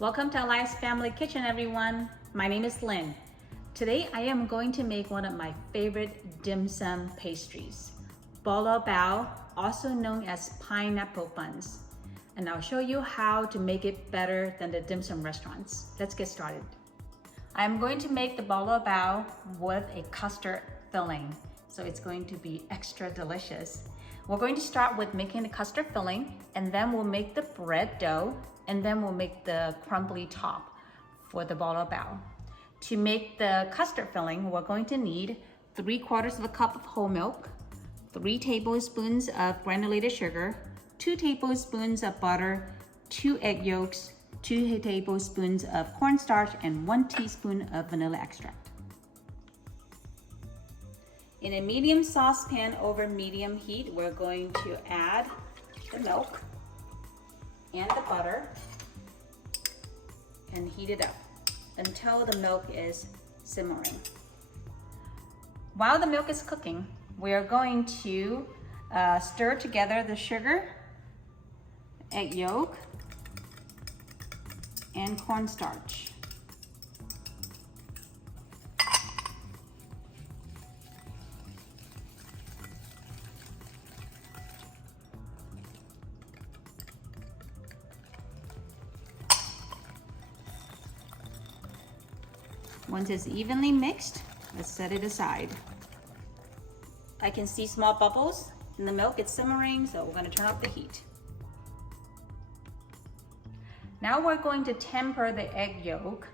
Welcome to Elias Family Kitchen, everyone. My name is Lynn. Today I am going to make one of my favorite dim sum pastries, Bolo Bao, also known as pineapple buns. And I'll show you how to make it better than the dim sum restaurants. Let's get started. I'm going to make the Bolo Bao with a custard filling, so it's going to be extra delicious. We're going to start with making the custard filling, and then we'll make the bread dough, and then we'll make the crumbly top for the Bolo Bao. To make the custard filling, we're going to need 3/4 of a cup of whole milk, 3 tablespoons of granulated sugar, 2 tablespoons of butter, 2 egg yolks, 2 tablespoons of cornstarch, and 1 teaspoon of vanilla extract. In a medium saucepan over medium heat, we're going to add the milk and the butter and heat it up until the milk is simmering. While the milk is cooking, we are going to stir together the sugar, egg yolk, and cornstarch. Once it's evenly mixed, let's set it aside. I can see small bubbles in the milk. It's simmering, so we're going to turn off the heat. Now we're going to temper the egg yolk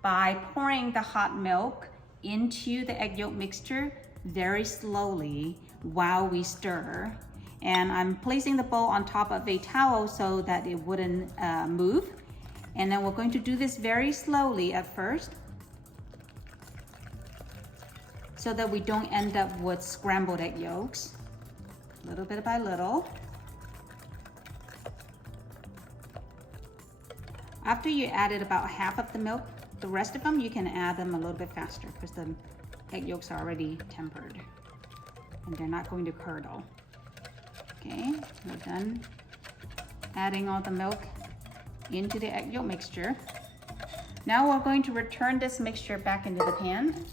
by pouring the hot milk into the egg yolk mixture very slowly while we stir. And I'm placing the bowl on top of a towel so that it wouldn't move. And then we're going to do this very slowly at first, so that we don't end up with scrambled egg yolks, little bit by little. After you added about half of the milk, the rest of them you can add them a little bit faster because the egg yolks are already tempered and they're not going to curdle. Okay, we're done adding all the milk into the egg yolk mixture. Now we're going to return this mixture back into the pan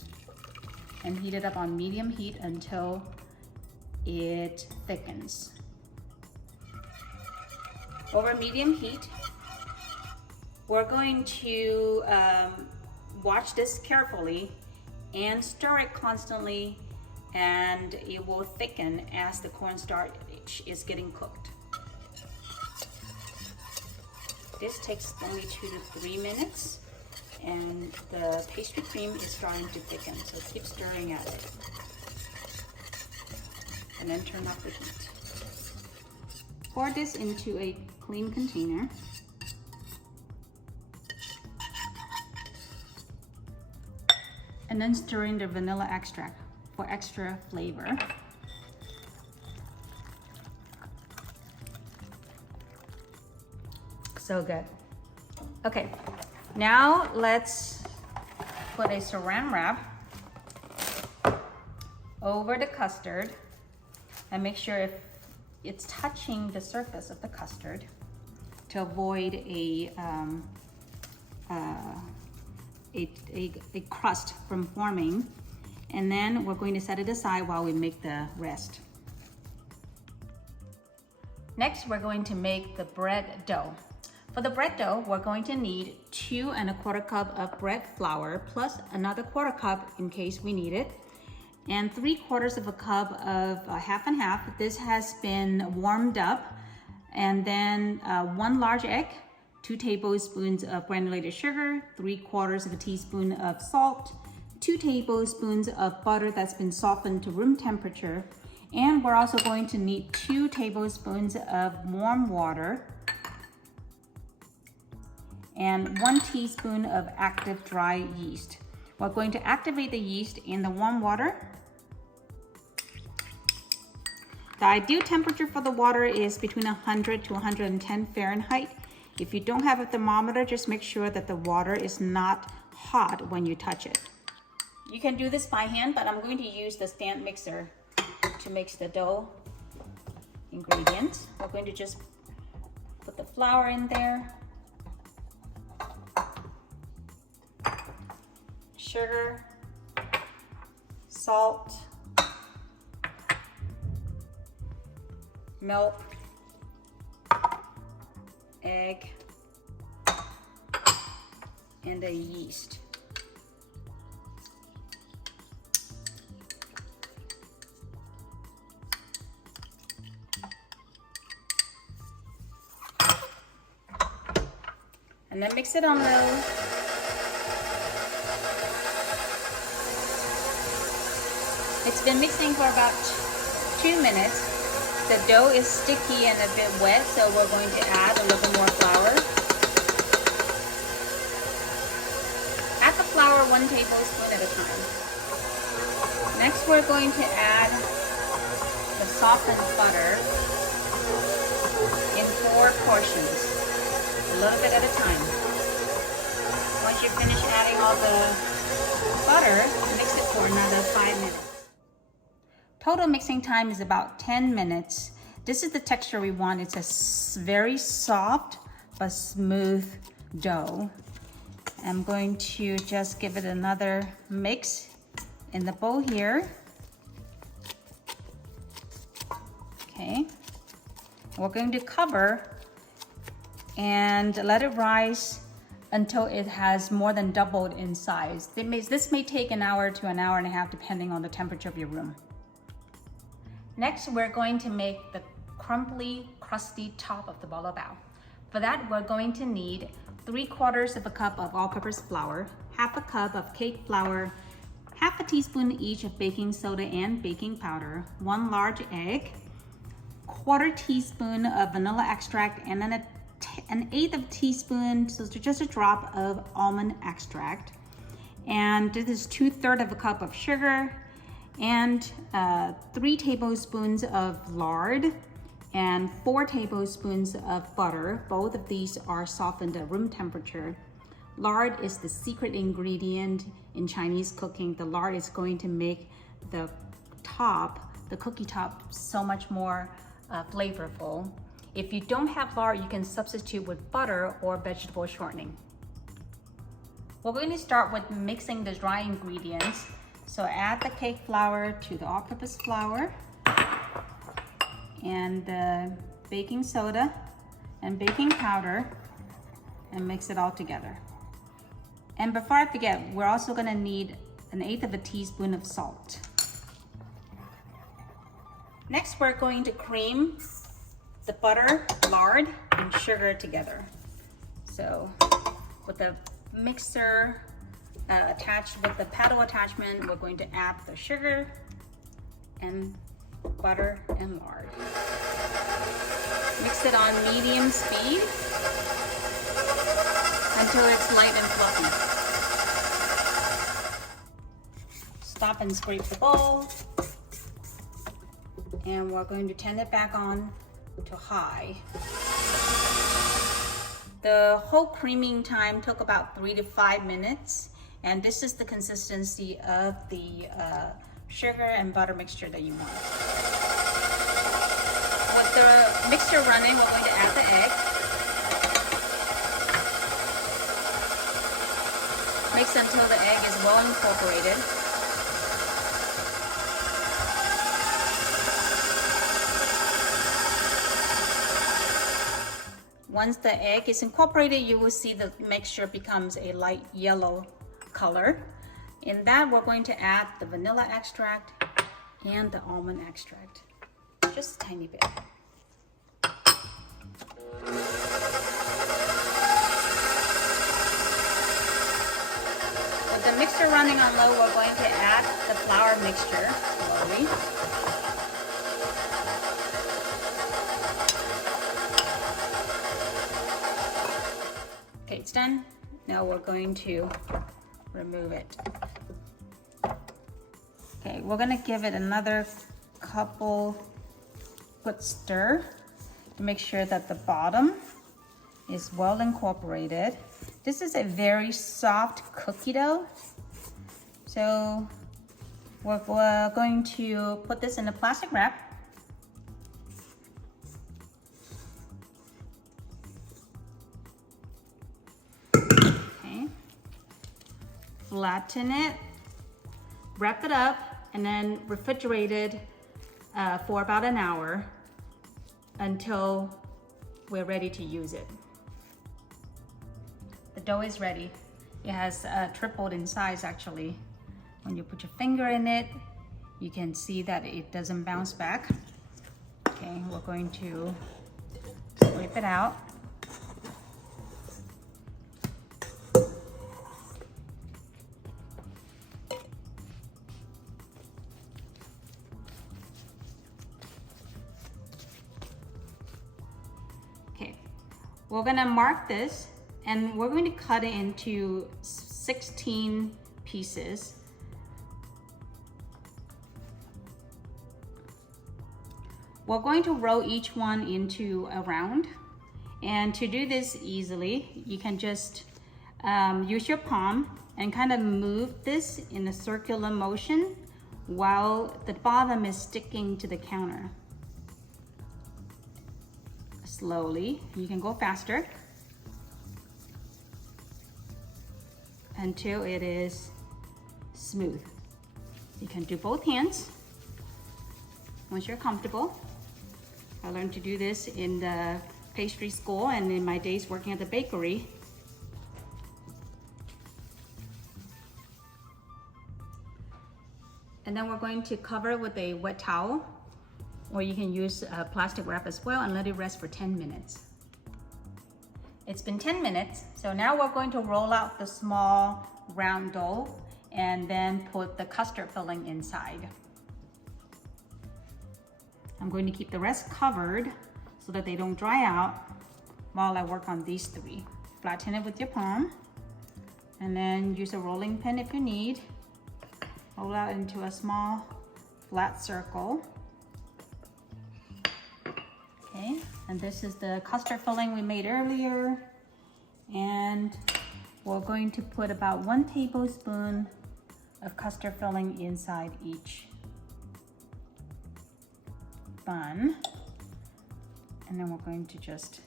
and heat it up on medium heat until it thickens. Over medium heat, we're going to watch this carefully and stir it constantly, and it will thicken as the cornstarch is getting cooked. This takes only 2 to 3 minutes. And the pastry cream is starting to thicken, so keep stirring at it. And then turn off the heat. Pour this into a clean container. And then stir in the vanilla extract for extra flavor. So good. Okay. Now let's put a saran wrap over the custard and make sure it's touching the surface of the custard to avoid a crust from forming. And then we're going to set it aside while we make the rest. Next, we're going to make the bread dough. For the bread dough, we're going to need 2 1/4 cup of bread flour plus another 1/4 cup in case we need it, and 3/4 of a cup of half and half. This has been warmed up, and then 1 large egg, 2 tablespoons of granulated sugar, 3/4 of a teaspoon of salt, 2 tablespoons of butter that's been softened to room temperature, and we're also going to need 2 tablespoons of warm water, and 1 teaspoon of active dry yeast. We're going to activate the yeast in the warm water. The ideal temperature for the water is between 100 to 110 Fahrenheit. If you don't have a thermometer, just make sure that the water is not hot when you touch it. You can do this by hand, but I'm going to use the stand mixer to mix the dough ingredients. We're going to just put the flour in there. sugar, salt, milk, egg, and the yeast. And then mix it on low. It's been mixing for about 2 minutes. The dough is sticky and a bit wet, so we're going to add a little more flour. Add the flour 1 tablespoon at a time. Next, we're going to add the softened butter in 4 portions, a little bit at a time. Once you finish adding all the butter, mix it for another 5 minutes. Total mixing time is about 10 minutes. This is the texture we want. It's a very soft but smooth dough. I'm going to just give it another mix in the bowl here. Okay. We're going to cover and let it rise until it has more than doubled in size. This may take an hour to an hour and a half depending on the temperature of your room. Next, we're going to make the crumbly, crusty top of the Bolo Bao. For that, we're going to need 3/4 of a cup of all-purpose flour, 1/2 cup of cake flour, 1/2 teaspoon each of baking soda and baking powder, 1 large egg, 1/4 teaspoon of vanilla extract, and then an 1/8 teaspoon, so just a drop of almond extract. And this is 2/3 of a cup of sugar, and 3 tablespoons of lard and 4 tablespoons of butter. Both of these are softened at room temperature. Lard is the secret ingredient in Chinese cooking. The lard is going to make the top, the cookie top, so much more flavorful. If you don't have lard, you can substitute with butter or vegetable shortening. We're going to start with mixing the dry ingredients. So add the cake flour to the all-purpose flour and the baking soda and baking powder and mix it all together. And before I forget, we're also going to need 1/8 teaspoon of salt. Next, we're going to cream the butter, lard, and sugar together. So with the mixer attached with the paddle attachment, we're going to add the sugar and butter and lard. Mix it on medium speed until it's light and fluffy. Stop and scrape the bowl. And we're going to turn it back on to high. The whole creaming time took about 3 to 5 minutes. And this is the consistency of the sugar and butter mixture that you want. With the mixture running, we're going to add the egg. Mix until the egg is well incorporated. Once the egg is incorporated, you will see the mixture becomes a light yellow color. In that, we're going to add the vanilla extract and the almond extract, just a tiny bit. With the mixture running on low, we're going to add the flour mixture slowly. Okay, it's done. Now we're going to remove it. Okay, we're gonna give it another quick stir to make sure that the bottom is well incorporated. This is a very soft cookie dough. So we're going to put this in a plastic wrap. flatten it, wrap it up, and then refrigerate it for about an hour until we're ready to use it. The dough is ready. It has tripled in size actually. When you put your finger in it, you can see that it doesn't bounce back. Okay, we're going to scrape it out. Okay, we're gonna mark this and we're going to cut it into 16 pieces. We're going to roll each one into a round. And to do this easily, you can just use your palm and kind of move this in a circular motion while the bottom is sticking to the counter. Slowly, you can go faster until it is smooth. You can do both hands once you're comfortable. I learned to do this in the pastry school and in my days working at the bakery. And then we're going to cover it with a wet towel, or you can use a plastic wrap as well and let it rest for 10 minutes. It's been 10 minutes, so now we're going to roll out the small round dough and then put the custard filling inside. I'm going to keep the rest covered so that they don't dry out while I work on these three. Flatten it with your palm and then use a rolling pin if you need. Roll out into a small flat circle. Okay, and this is the custard filling we made earlier. And we're going to put about 1 tablespoon of custard filling inside each bun. And then we're going to just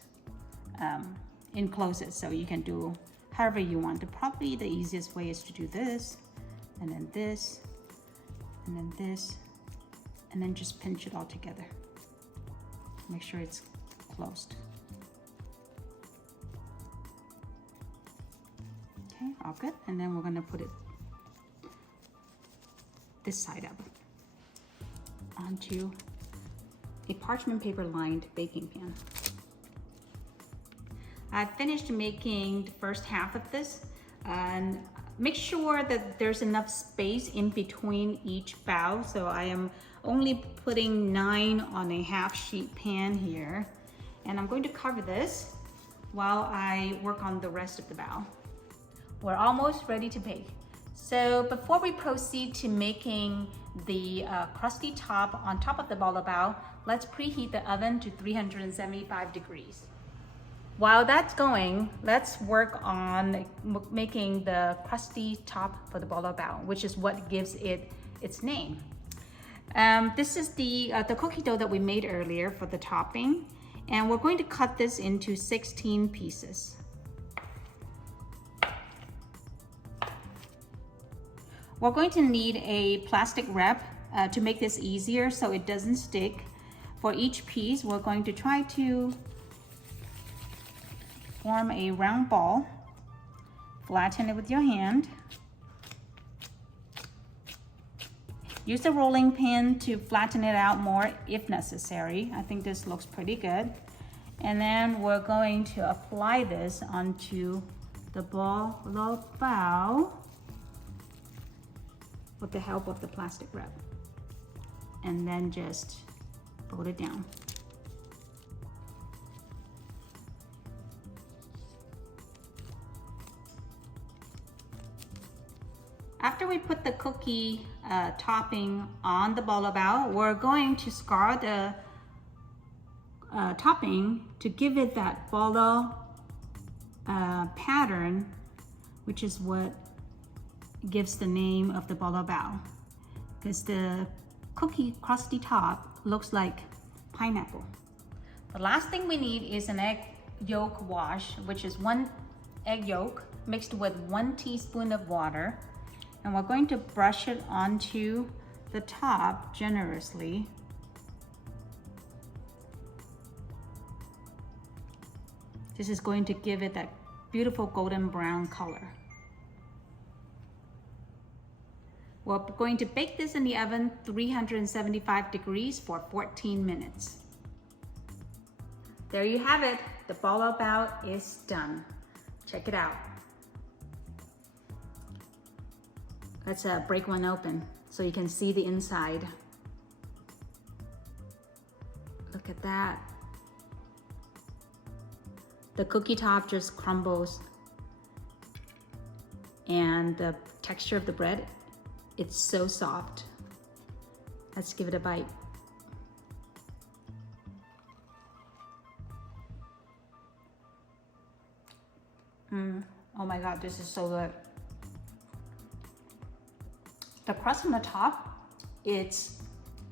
enclose it so you can do however you want. Probably the easiest way is to do this, and then this, and then this, and then just pinch it all together. Make sure it's closed. Okay, all good. And then we're gonna put it this side up onto a parchment paper lined baking pan. I've finished making the first half of this, and make sure that there's enough space in between each bao. So I am only putting 9 on a half sheet pan here. And I'm going to cover this while I work on the rest of the bao. We're almost ready to bake. So before we proceed to making the crusty top on top of the Bolo Bao, let's preheat the oven to 375 degrees. While that's going, let's work on making the crusty top for the Bolo Bao, which is what gives it its name. This is the cookie dough that we made earlier for the topping, and we're going to cut this into 16 pieces. We're going to need a plastic wrap to make this easier so it doesn't stick. For each piece, we're going to try to form a round ball, flatten it with your hand. Use the rolling pin to flatten it out more if necessary. I think this looks pretty good. And then we're going to apply this onto the Bolo Bao with the help of the plastic wrap. And then just fold it down. After we put the cookie topping on the Bolo Bao, we're going to scar the topping to give it that bolo pattern, which is what gives the name of the Bolo Bao, because the cookie crusty top looks like pineapple. The last thing we need is an egg yolk wash, which is 1 egg yolk mixed with 1 teaspoon of water. And we're going to brush it onto the top generously. This is going to give it that beautiful golden brown color. We're going to bake this in the oven 375 degrees for 14 minutes. There you have it. The Bolo Bao is done. Check it out. Let's break one open so you can see the inside. Look at that. The cookie top just crumbles, and the texture of the bread, it's so soft. Let's give it a bite. Oh my God, this is so good. The crust on the top, it's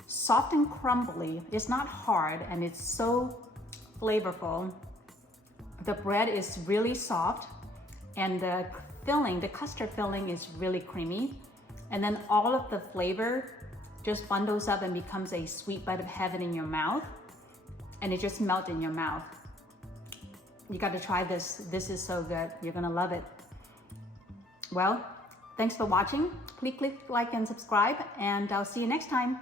soft and crumbly. It's not hard, and it's so flavorful. The bread is really soft, and the filling, the custard filling, is really creamy. And then all of the flavor just bundles up and becomes a sweet bite of heaven in your mouth, and it just melts in your mouth. You got to try this. This is so good. You're gonna love it. Well, thanks for watching. Please click like and subscribe, and I'll see you next time.